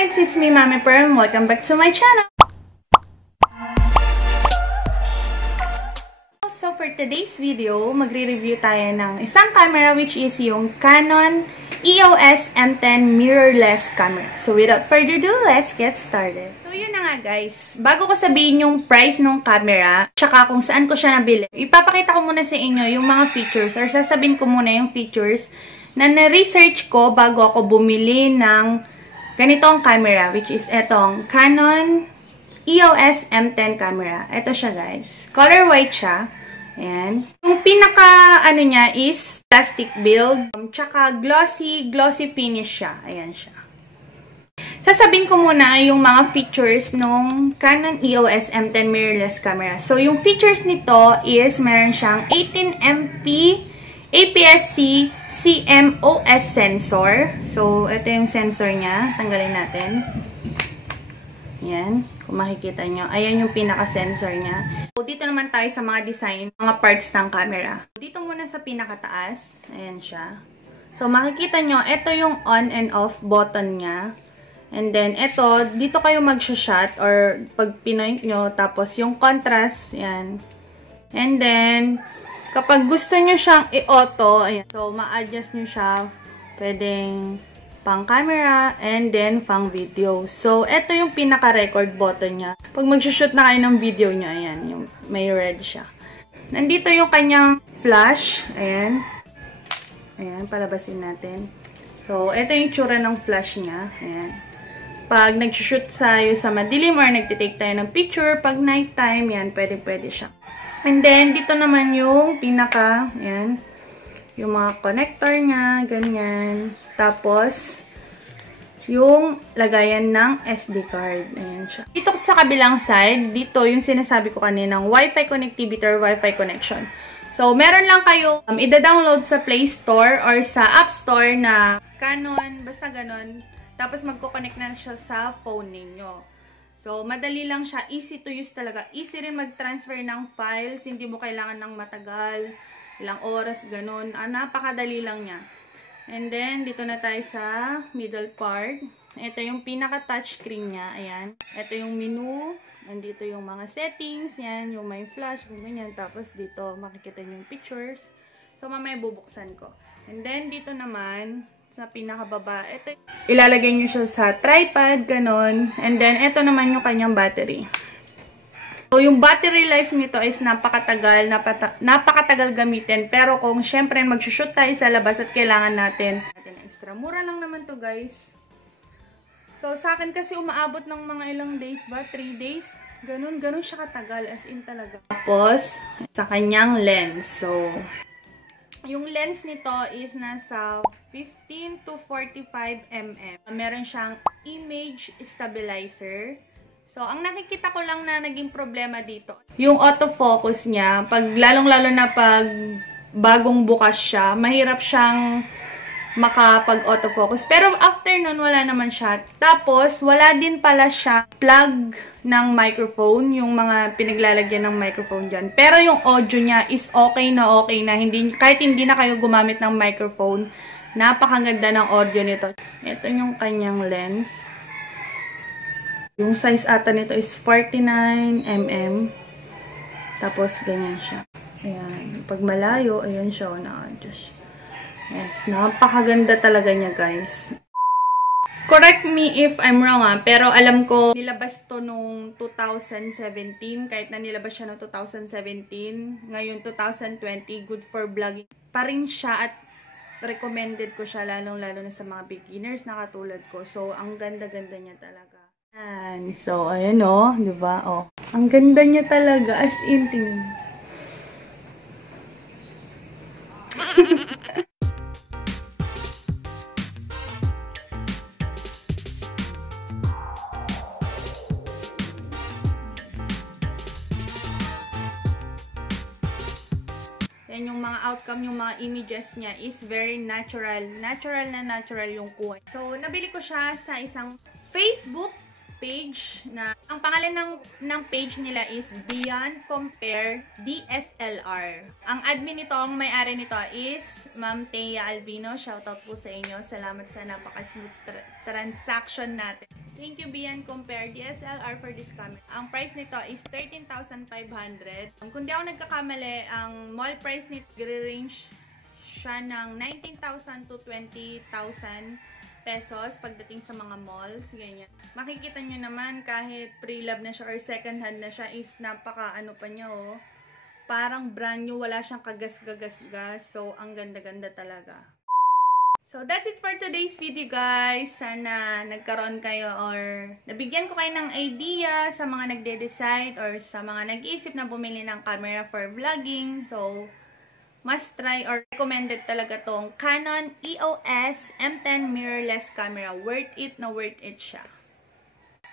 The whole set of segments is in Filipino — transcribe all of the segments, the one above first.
guys! It's me, Mami Pearl. Welcome back to my channel! So, for today's video, magre-review tayo ng isang camera which is yung Canon Eos M10 mirrorless camera. So, without further ado, let's get started. So, yun na nga guys. Bago ko sabihin yung price ng camera, tsaka kung saan ko siya nabili, ipapakita ko muna sa inyo yung mga features or sasabihin ko muna yung features na na-research ko bago ako bumili ng ganitong camera, which is etong Canon Eos M10 camera. Ito siya guys. Color white siya. Ayan. Yung pinaka, ano niya is plastic build. Tsaka glossy finish siya. Ayan siya. Sasabihin ko muna yung mga features nung Canon Eos M10 mirrorless camera. So, yung features nito is meron siyang 18MP APS-C CMOS sensor. So, ito yung sensor niya. Tanggalin natin. Ayan. Kung makikita nyo. Ayan yung pinaka-sensor niya. So, dito naman tayo sa mga design, mga parts ng camera. Dito muna sa pinakataas. Ayan siya. So, makikita nyo, ito yung on and off button niya. And then, ito, dito kayo mag-shot or pag pinoint nyo. Tapos, yung contrast, ayan. And then, kapag gusto nyo siyang i-auto, ayan. So, ma-adjust nyo siya. Pwedeng pang camera and then pang video. So, ito yung pinaka-record button niya. Pag mag-shoot na kayo ng video nyo, ayan, yung may red siya. Nandito yung kanyang flash. Ayan. Ayan, palabasin natin. So, ito yung tsura ng flash niya. Ayan. Pag nag-shoot tayo sa madilim or nagtitake tayo ng picture, pag nighttime, yan, pwede siya. And then, dito naman yung pinaka, ayan, yung mga connector niya, ganyan. Tapos, yung lagayan ng SD card. Ayan siya. Dito sa kabilang side, dito yung sinasabi ko kaninang Wi-Fi connectivity or Wi-Fi connection. So, meron lang kayo ida-download sa Play Store or sa App Store na Canon, basta ganon. Tapos, magko-connect na siya sa phone ninyo. So, madali lang siya. Easy to use talaga. Easy rin mag-transfer ng files. Hindi mo kailangan ng matagal. Ilang oras, ganun. Napakadali lang niya. And then, dito na tayo sa middle part. Ito yung pinaka-touchscreen niya. Ayan. Ito yung menu. Nandito yung mga settings. Yan, yung may flash. Ganyan. Tapos, dito, makikita nyo yung pictures. So, mamaya bubuksan ko. And then, dito naman, sa pinakababa, ito, ilalagay nyo siya sa tripod, ganon. And then, ito naman yung kanyang battery. So, yung battery life nito is napakatagal gamitin. Pero kung syempre mag-shoot tayo sa labas at kailangan natin extra. Mura lang naman to guys. So, sa akin kasi umaabot ng mga ilang days ba? 3 days? Ganun siya katagal. As in talaga. Tapos, sa kanyang lens. So, yung lens nito is nasa 15 to 45 mm. Meron siyang image stabilizer. So, ang nakikita ko lang na naging problema dito, yung autofocus niya, lalong-lalo na pag bagong bukas siya, mahirap siyang makapag-autofocus. Pero after nun, wala naman siya. Tapos, wala din pala siya plug ng microphone, yung mga pinaglalagyan ng microphone dyan. Pero yung audio niya is okay na. Kahit hindi na kayo gumamit ng microphone, napakaganda ng audio nito. Ito yung kanyang lens. Yung size ata nito is 49mm. Tapos, ganyan siya. Ayan. Pag malayo, ayan siya. Na-adjust. Yes. Napakaganda talaga niya, guys. Correct me if I'm wrong, pero alam ko, nilabas to nung 2017. Kahit na nilabas siya noong 2017. Ngayon, 2020. Good for vlogging. Pa rin siya at recommended ko siya lalong-lalo na sa mga beginners na katulad ko. So, ang ganda-ganda niya talaga. And so, ayan o, diba? Oh. Ang ganda niya talaga. As in, tingnan. Yan yung mga outcome, yung mga images niya is very natural. Natural yung kuha. So, nabili ko siya sa isang Facebook page na ang pangalan ng page nila is Beyond Compare DSLR. Ang admin nito, ang may-ari nito is Ma'am Thea Albino. Shoutout po sa inyo. Salamat sa napaka-smooth transaction natin. Thank you, Bian Compare DSLR for this camera. Ang price nito is 13,500. Kung di ako nagkakamali, ang mall price nito range siya ng 19,000 to 20,000 pesos pagdating sa mga malls. Ganyan. Makikita nyo naman kahit pre-love na siya or second hand na siya is napaka ano pa niya oh. Parang brand new, wala siyang kagas-gagas-gas. So, ang ganda-ganda talaga. So, that's it for today's video, guys. Sana nagkaroon kayo or nabigyan ko kayo ng idea sa mga nagde-decide or sa mga nag-iisip na bumili ng camera for vlogging. So, must try or recommended talaga tong Canon Eos M10 mirrorless camera. Worth it na worth it siya.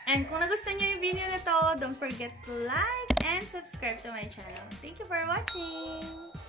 And kung nagustuhan nyo yung video na to, don't forget to like and subscribe to my channel. Thank you for watching!